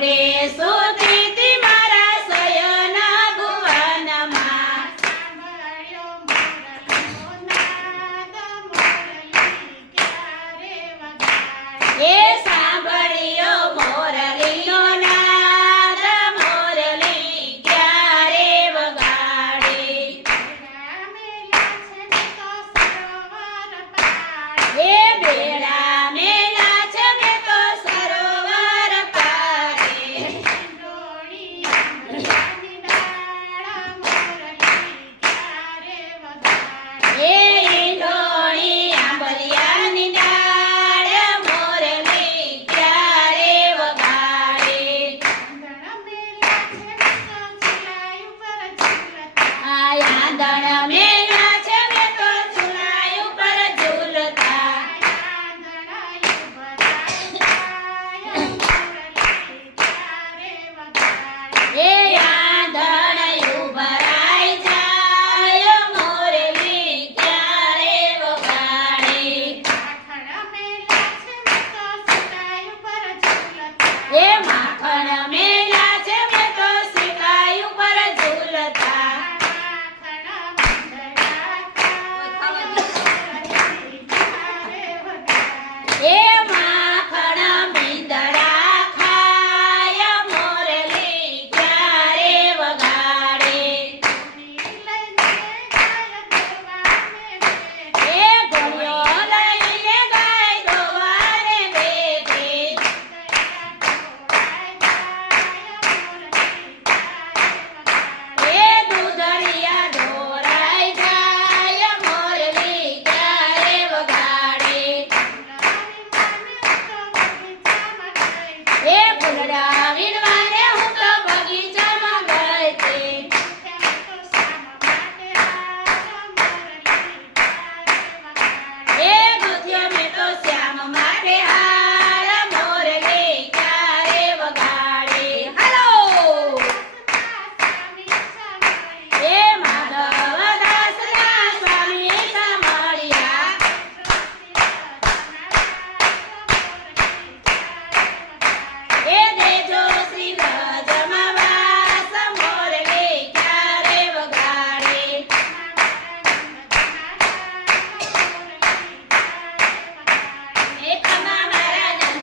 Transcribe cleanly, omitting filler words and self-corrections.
રે સુતી મારા શયન ભુવનમાં સાંભળ્યો મોરલીનો નાદ, મોરલી ક્યારે વગાડે. એ સાંભળ્યો મોરલીનો નાદ, મોરલી ક્યારે વગાડે. બેડા મેલા છે મેં તો સરોવર પાડે. એ બેડા મેલા છે મેં તો સરોવર પાડે. ડોળી આંબલિયાની ડાળ, મોરલી ક્યારે વગાડે. એ ઈંડોળી આંબલિયાની ડાળ, મોરલી ક્યારે વગાડે. આંધણ મેલા છે મેં તો ચૂલાઈ ઉપર ઝૂલતા. આ આંધણ ઉભરાય જાય, મોરલી ક્યારે વગાડે. એ માખણ મેલા છે મેં તો સિકાઈ ઉપર ઝૂલતા. એ માખણ મીંદડા ખાય, મોરલી ક્યારે વગાડે. એ ઘોડિયો લઈને ગાય દોવાને બેઠે. એ દૂધળિયા ઢોરાઈ જાય, મોરલી ક્યારે વગાડે. એ ફૂલડા વીણવા